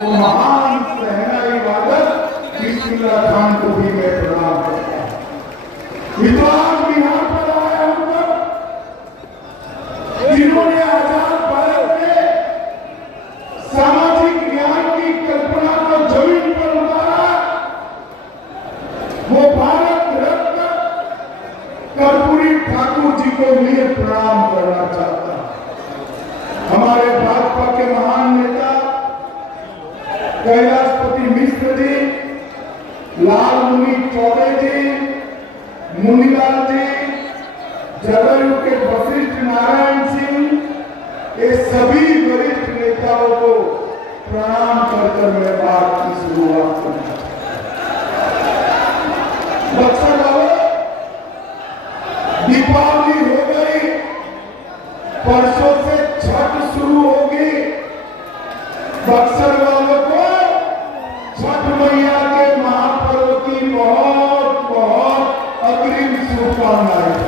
महान सहनाई वादक बिस्मिल्लाह खान को भी मैं प्रणाम करता हूं। विद्वान बिहार पर आए हम लोग, जिन्होंने आजाद भारत में सामाजिक न्याय की कल्पना को जमीन पर उतारा, वो भारत रत्न कर्पूरी ठाकुर जी को मैं प्रणाम करना चाहता हूं। हमारे भाजपा के महान नेता कैलाशपति मिश्र जी, लालमुनि चौबे जी, मुनीलाल जी, जदयू के वशिष्ठ नारायण सिंह, ये सभी वरिष्ठ नेताओं को प्रणाम कर मैं बात की शुरुआत करना बक्सर वालों, दीपावली हो गई, परसों से छठ शुरू होगी। बक्सर वालों को छठ मैया के महापर्व की बहुत बहुत अग्रिम शुभकामनाएं।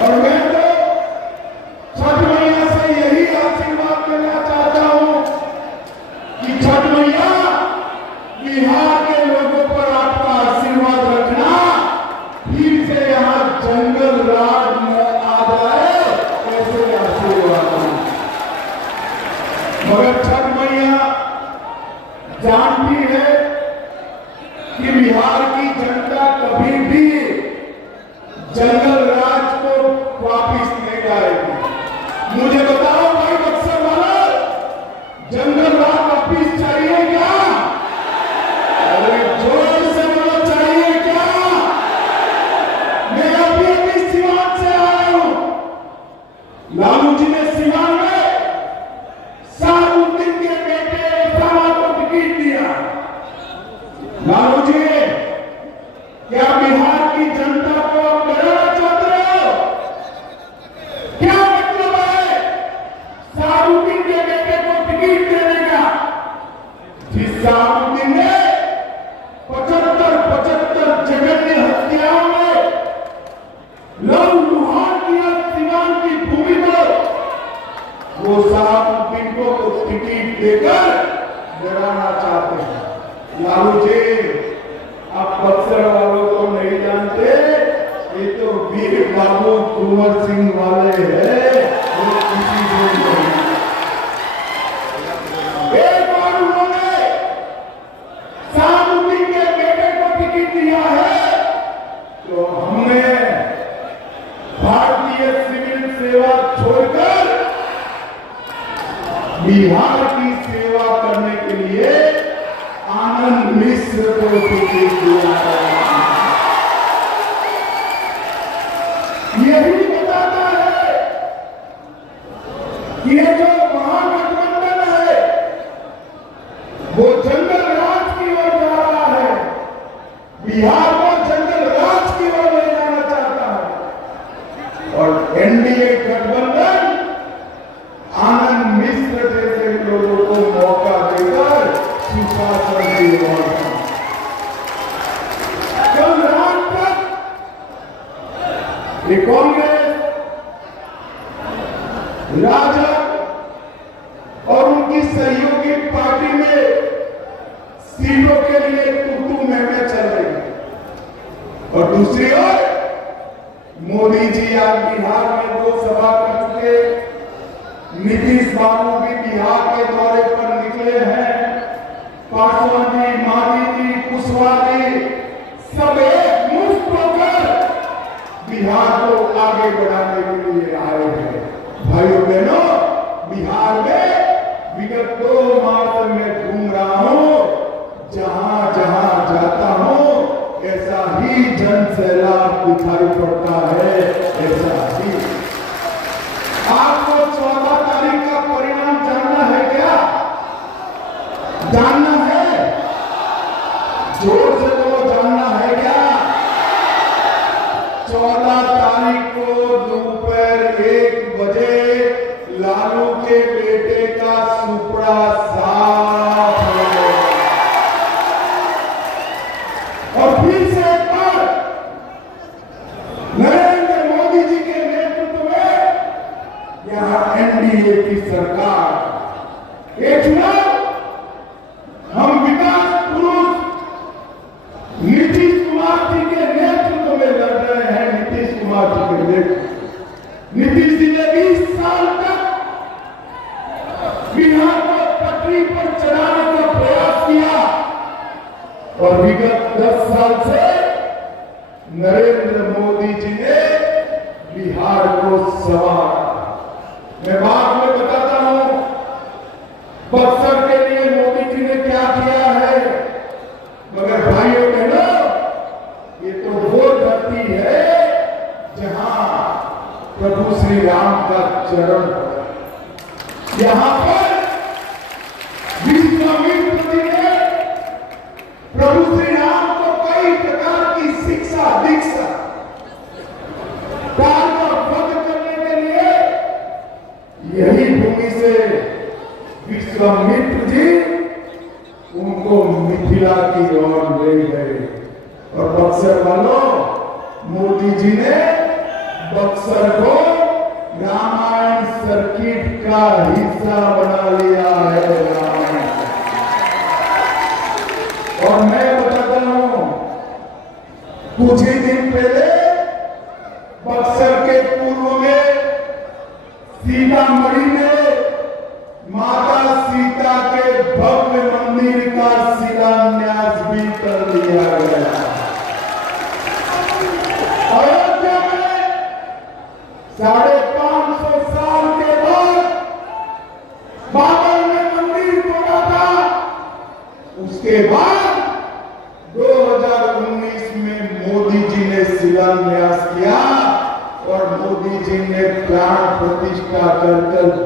और मैं तो छठ मैया से यही आशीर्वाद लेना चाहता हूं कि छठ मैया बिहार के लोगों पर आपका आशीर्वाद रखना, फिर से यहां जंगल राज न आ जाए, ऐसे आशीर्वाद। मगर छठ मैया जानती है कि बिहार की जनता कभी भी जंगल राज को वापिस नहीं लाएगी। मुझे बताओ भाई बक्सर वाला, जंगल राज वापिस चाहिए क्या? अरे जोर से बोलो, चाहिए क्या? मैं अभी सीवान से आया हूं। लालू जी ने सीवान में शाहरुद्दीन के बेटे ओसामा को टिकट दिया। लालू जी, क्या बिहार की जनता को आप डराना चाहते हो? क्या मतलब है शाहरुद्दीन के बेटे को टिकट देने का? जिस शाहरुद्दीन ने 75 जघन्य हत्याओं में लहूलुहान किया सीवान की भूमि पर, वो शाहरुद्दीन को टिकट देकर डराना चाहते हैं। लालू जी, आप बक्सर वालों को नहीं जानते, ये तो वीर बाबू कुंवर सिंह वाले हैं, वो किसी से नहीं। एक बार उन्होंने शाहरुद्दीन के बेटे को टिकट दिया है, तो हमने भारतीय सिविल सेवा छोड़कर बिहार की सेवा करने के लिए आनंद मिश्र को टिकट दिया है। यही बताता है कि ये जो महागठबंधन है वो जंगल राज की ओर जा रहा है, बिहार को जंगल राज की ओर ले जाना चाहता है। और एनडीए गठबंधन आनंद मिश्र जैसे लोगों को मौका देकर सुशासन दिलवाएगा। कल रात तक ये कांग्रेस, राजद और उनकी सहयोगी पार्टी में सीटों के लिए तू में चल रही है, और दूसरी ओर मोदी जी आज बिहार में 2 सभा कर चुके, नीतीश बाबू भी बिहार के दौरे पर निकले हैं, पासवान जी, मांझी जी, कुशवाहा जी, सब एक मुश्त होकर बिहार को आगे बढ़ाने के लिए आए हैं। भाइयों बहनों, बिहार में विगत 2 माह से मैं घूम रहा हूं, जहां जहां जाता हूं ऐसा ही जन सैलाब दिखाई पड़ता है। ऐसा ही आपको 14 तारीख का परिणाम जानना है क्या? जानना है? जोर से बोलो, जानना है क्या? 14 तारीख को दोपहर 1 बजे लालू के बेटे का सुपड़ा साफ है। और फिर से एक बार नरेंद्र मोदी जी के नेतृत्व में यहां एनडीए की ये चुनाव हम विकास पुरुष नीतीश कुमार जी के नेतृत्व में लड़ रहे हैं। नीतीश कुमार जी के नेतृत्व, नीतीश जी ने 20 साल तक बिहार को पटरी पर चढ़ाने का प्रयास किया और विगत 10 साल से नरेंद्र मोदी जी ने बिहार को संवारा। मैं बाद में बताता हूं बक्सर के लिए मोदी जी ने क्या किया है, मगर भाइयों बहनों, ये तो वो धरती है जहां प्रभु श्री राम का चरण है। यहां पर विश्वामित्र जी ने प्रभु श्री राम को कई प्रकार की शिक्षा दीक्षा काल का वध करने के लिए यही भूमि से विश्वामित्र जी उनको मिथिला की ओर ले गए। और बक्सर वालों, मोदी जी ने बक्सर को रामायण सर्किट का हिस्सा बना लिया है। और मैं बताता हूं, कुछ ही दिन पहले बक्सर के पूर्व में सीतामढ़ी में माता सीता के भव्य मंदिर का शिलान्यास भी कर दिया गया। अयोध्या में 550 साल के बाद बाबर ने मंदिर तोड़ा था। उसके बाद 2019 में मोदी जी ने शिलान्यास किया और मोदी जी ने प्राण प्रतिष्ठा कर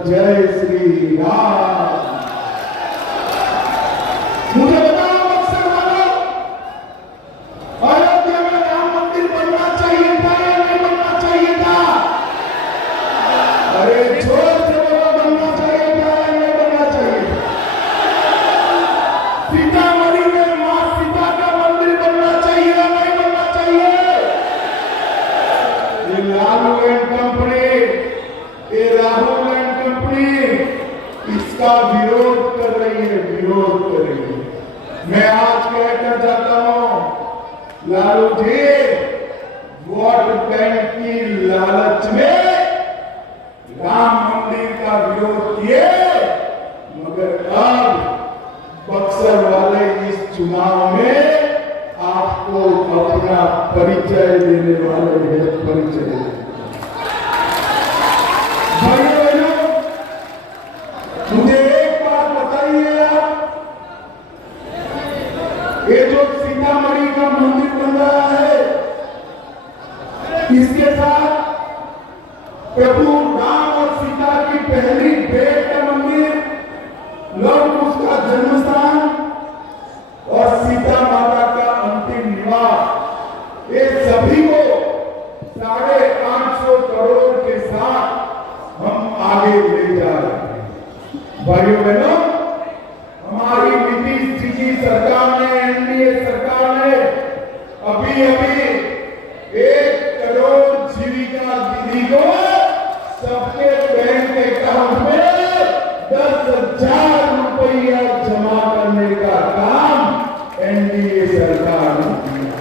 जय श्री राम। मुझे बताओ बक्सर वालों, अयोध्या में राम मंदिर बनना चाहिए था या नहीं बनना चाहिए था? अरे जोर से बोलो, बनना चाहिए था या नहीं बनना चाहिए? सीतामढ़ी में मां सीता का मंदिर बनना चाहिए या नहीं बनना चाहिए? ये लालू एंड कंपनी, ये राहुल एंड कंपनी इसका विरोध कर रही है, विरोध कर रही है। मैं आज कहकर जाता हूं, लालू जी वोट बैंक की लालच में राम मंदिर का विरोध किए, मगर अब बक्सर वाले इस चुनाव में आपको अपना परिचय देने वाले हैं। परिचय भाइयों बहनों, मुझे एक बात बताइए, आप ये जो सीतामढ़ी का मंदिर बन रहा है, इसके साथ प्रभु राम और सीता की पहली भेंट का मंदिर, लव कुश का जन्म स्थान और सीता माता का अंतिम निवास, ये सभी को 850 करोड़ के साथ हम आगे ले जा रहे हैं। भाइयों बहनों, हमारी नीतीश जी की सरकार ने, एनडीए सरकार ने अभी 1 करोड़ जीविका दीदी को सबके बैंक अकाउंट में 10,000 रुपया जमा करने का काम एनडीए सरकार ने किया।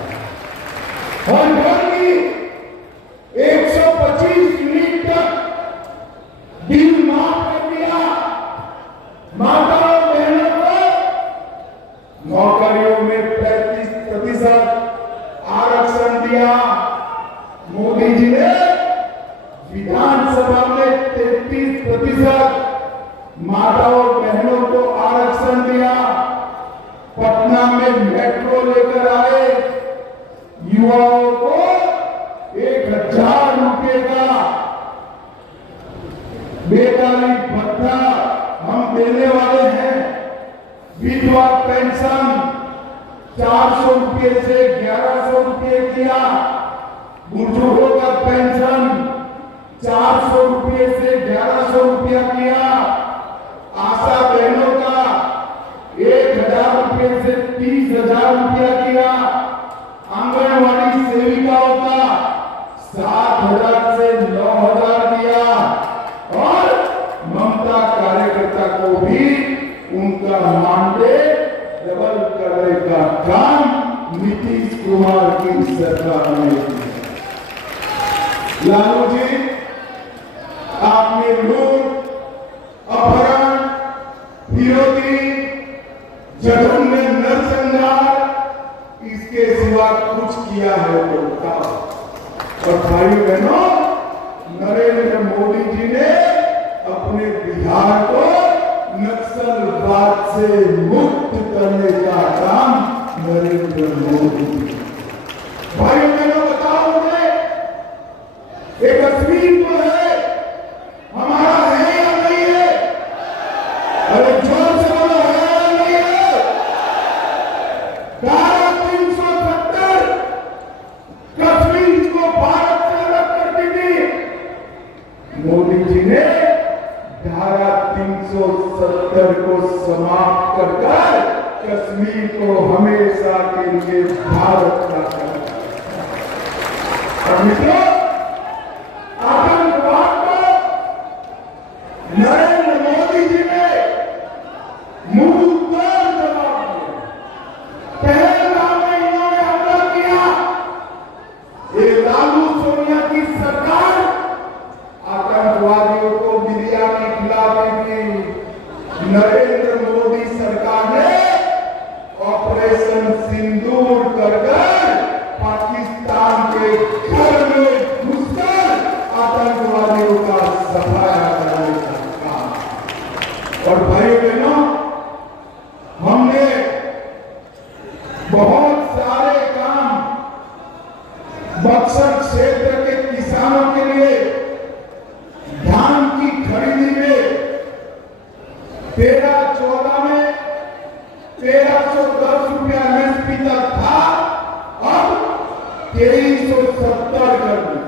हर घर की 125 यूनिट तक बिल माफ कर दिया। माताओं बहनों को नौकरियों में 35% आरक्षण दिया। मोदी जी ने विधानसभा में 33% माताओं बहनों को आरक्षण दिया। पटना में मेट्रो लेकर आए। युवाओं को 1,000 रुपए का बेकारी भत्ता हम देने वाले हैं। विधवा पेंशन 400 रुपए से 1100 रुपए किया। बुजुर्गों का पेंशन 400 रुपए से 1100 रुपया किया। आशा बहनों का 1,000 रुपए से 30,000 रुपया किया। आंगनवाड़ी सेविकाओं का 7,000 से 9,000 दिया और ममता कार्यकर्ता को भी कुमार की सरकार ने की। लालू जी, आपने लूट, अपहरण, फिरौती, जघन्य नरसंहार, इसके सिवा कुछ किया है तो बताओ। और भाइयों बहनों, नरेंद्र मोदी जी ने अपने बिहार को नक्सलवाद से मुक्त करने का काम नरेंद्र मोदी जी। भाइयों बहनों, बताओ मुझे, एक कश्मीर तो है, हमारा है या नहीं है? अरे जोर से बोलो, है या नहीं है? धारा 370 कश्मीर को भारत से अलग कर दी थी। मोदी जी ने धारा 370 को समाप्त कर कश्मीर को हमेशा के लिए भारत का कर दिया। और मित्रों, आतंकवाद को नरेंद्र मोदी जी ने मुंहतोड़ जवाब दिया। पहलगाम में इन्होंने हमला किया। ये लालू सोनिया की सरकार आतंकवादियों को बिरयानी खिला देगी। नरेंद्र मोदी सरकार ने ऑपरेशन सिंदूर कर पाकिस्तान के घर में घुसकर आतंकवादियों का सफाया करने का काम। और भाइयों बहनों, हमने बहुत सारे काम बक्सर क्षेत्र के किसानों के लिए धान की खरीदी में 13-14 में 1310 रुपया एमएसपी तक था, अब 2370 कर दिया।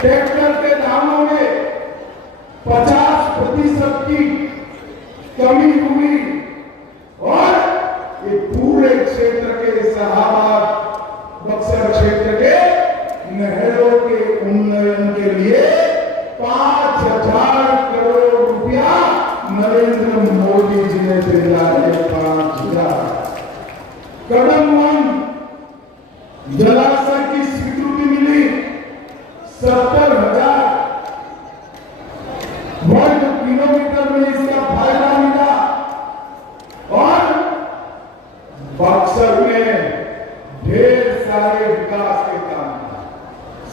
ट्रैक्टर के दामों में 50% की कमी हुई और ये पूरे क्षेत्र के शाहबाद बक्सर क्षेत्र के नहरों के उन्नयन के लिए 5000 करोड़ रुपया नरेंद्र मोदी जी ने दिया है। 5000 कदम 1 जलाशय की स्वीकृति मिली, 70,000 वर्ग किलोमीटर में इसका फायदा मिला। और बक्सर में ढेर सारे विकास के काम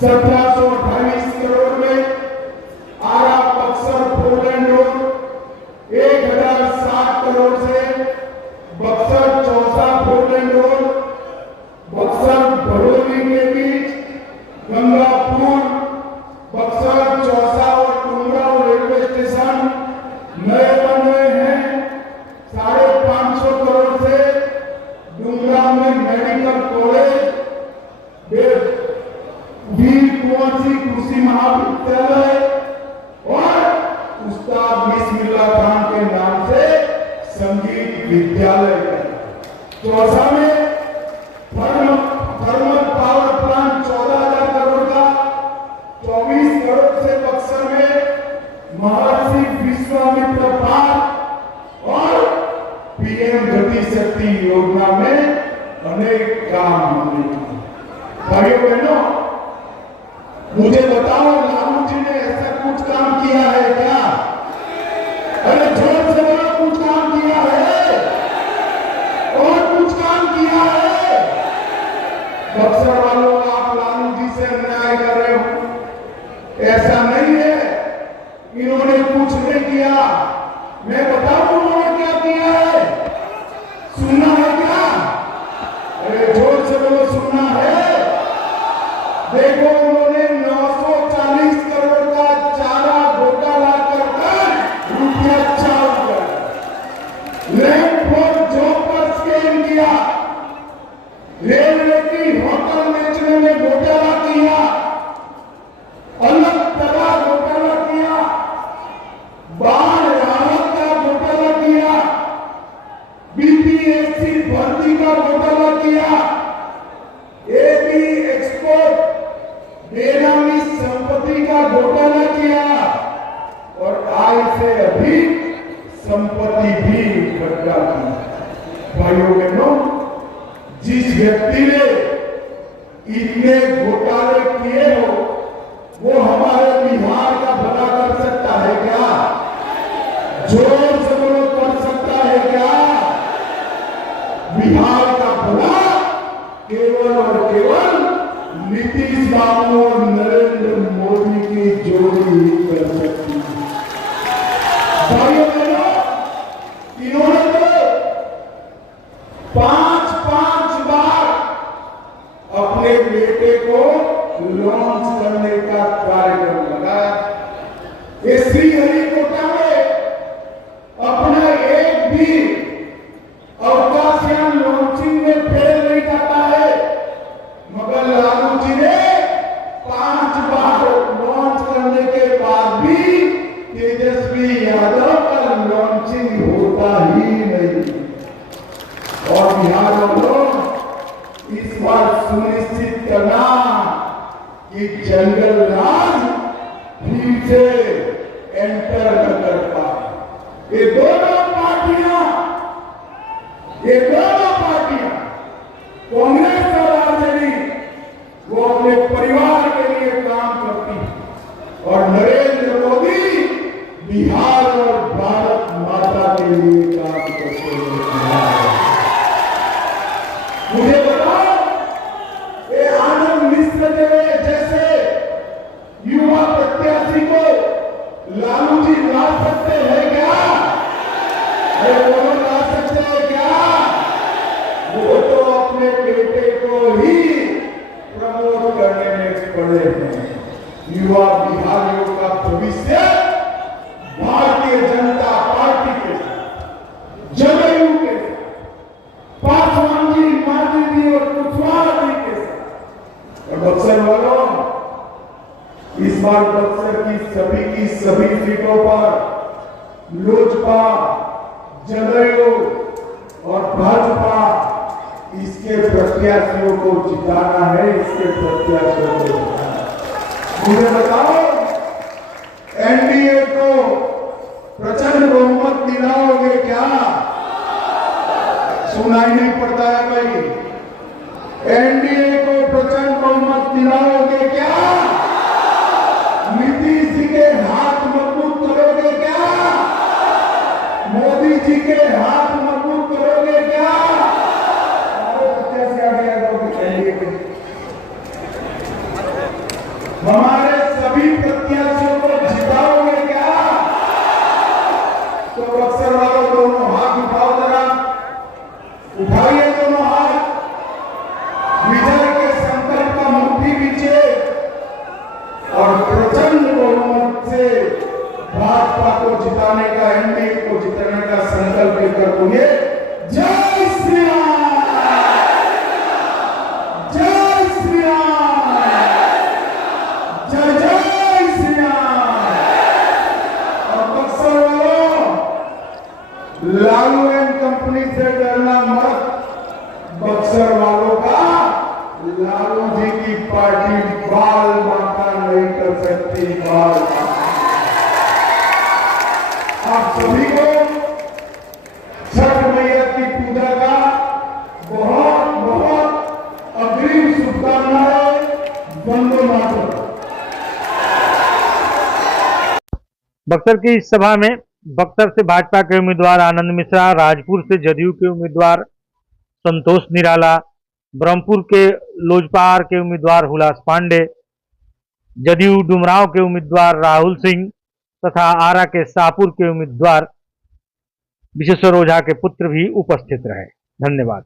1728 करोड़ में आरा बक्सर 4 लेन रोड, 1060 करोड़ से बक्सर चौसा 4 लेन रोड, बक्सर भड़ोली के बीच गंगापुर, बक्सर चौसा और डुमराव रेलवे स्टेशन नए बन रहे हैं। 550 करोड़ से डुमराव में मेडिकल कॉलेज, वीर कुंवर सिंह कृषि महाविद्यालय और उस्ताद बिस्मिल्लाह खान के नाम से संगीत विद्यालय है। चौसा में थर्मल पावर प्लांट 14,000 करोड़ का, 24 करोड़ से बक्सर में महर्षि विश्वामित्र पार्क और पीएम गति शक्ति योजना में अनेक काम होने का। भाइयों बहनों, मुझे बताओ, लालू जी ने ऐसा कुछ काम किया है क्या? अरे जोर से बोलो, कुछ काम किया है और कुछ काम किया है? बक्सर वालों, आप लालू जी से अन्याय कर रहे हो। ऐसा नहीं है, इन्होंने कुछ नहीं किया। मैं बताऊं उन्होंने क्या किया है? सुनना है क्या? अरे जोर से बोलो, सुनना है? देखो, उन्होंने 940 करोड़ का चारा घोटाला कर रुपया चाल कर लैंड फॉर जॉब पर स्कैम किया, रेलवे की होटल बेचने में घोटाला किया, अलग तरह घोटाला किया, बाढ़ राहत का घोटाला किया, बीपीएससी भर्ती का घोटाला किया, एबी एक्सपोर्ट बेनामी संपत्ति का घोटाला किया और आय से अधिक संपत्ति भी इकट्ठा की। भाइयों बहनों, जिस व्यक्ति ने इतने घोटाले किए हो वो हमारे बिहार का भला कर सकता है क्या? जोर से बोलो, कर सकता है क्या? बिहार का भला केवल और केवल नीतीश बाबू और नरेंद्र मोदी की जोड़ी ही कर सकती है। भाइयों बहनों, इन्होंने तो 5-5 बार अपने बेटे को लॉन्च करने का कार्यक्रम लगाया। ये श्रीहरिकोटा में अपना एक भी अवकाशयान लॉन्चिंग में फेल नहीं जाता है, मगर लालू जी ने 5 बार लॉन्च करने के बाद भी तेजस्वी यादव का लॉन्चिंग होता ही नहीं। और बिहार वालों, इस बार सुनिश्चित करना कि जंगल राज फिर से एंटर न कर पाए। ये दोनों पार्टियां कांग्रेस और आरजेडी वो अपने परिवार के लिए काम करती है और नरेंद्र मोदी बिहार और भारत माता के लिए काम करते हैं। मुझे बताओ, ये आनंद मिश्र जैसे युवा प्रत्याशी को लालू जी ला सकते हैं क्या? वो ला सकते हैं क्या? वो तो अपने बेटे को ही प्रमोट करने में पड़े हैं। युवा बिहारियों का भविष्य भारतीय जनता पार्टी के साथ, जदयू के साथ, पासवान जी, मांझी जी और कुशवाहा जी के साथ। और बक्सर वालों, इस बार बक्सर की सभी सीटों पर लोजपा, जदयू और भाजपा इसके प्रत्याशियों को जिताना है, इसके प्रत्याशियों को जिताना है। मुझे बताओ, एनडीए को प्रचंड बहुमत दिलाओगे क्या? सुनाई नहीं पड़ता है भाई। एनडीए को प्रचंड बहुमत दिलाओगे क्या? नीतीश जी के हाथ मजबूत करोगे क्या? मोदी जी के हाथ मजबूत करोगे क्या? हमारे सभी प्रत्याशियों को जिताओगे क्या? तो बक्सर वालों दोनों हाथ उठाओ, जरा उठाइए दोनों हाथ। विजय के संकल्प का मुट्ठी पीछे और प्रचंड बहुमत से भाजपा को जिताने का, एनडीए को जिताने का संकल्प लेकर बोलिए जय श्री राम, जय श्री राम, जय जय श्री राम। और बक्सर वालों, लालू एंड कंपनी से डरना मत। बक्सर वालों का लालू जी की पार्टी बाल बांका नहीं कर सकती। बाल आप सभी को छठ मैया की पूजा का बहुत बहुत अग्रिम शुभकामनाएं। वंदे मातरम। बक्सर की इस सभा में बक्सर से भाजपा के उम्मीदवार आनंद मिश्रा, राजपुर से जदयू के उम्मीदवार संतोष निराला, ब्रह्मपुर के लोजपा के उम्मीदवार हुलास पांडे, जदयू डुमरांव के उम्मीदवार राहुल सिंह तथा आरा के शाहपुर के उम्मीदवार विश्वेश्वर ओझा के पुत्र भी उपस्थित रहे। धन्यवाद।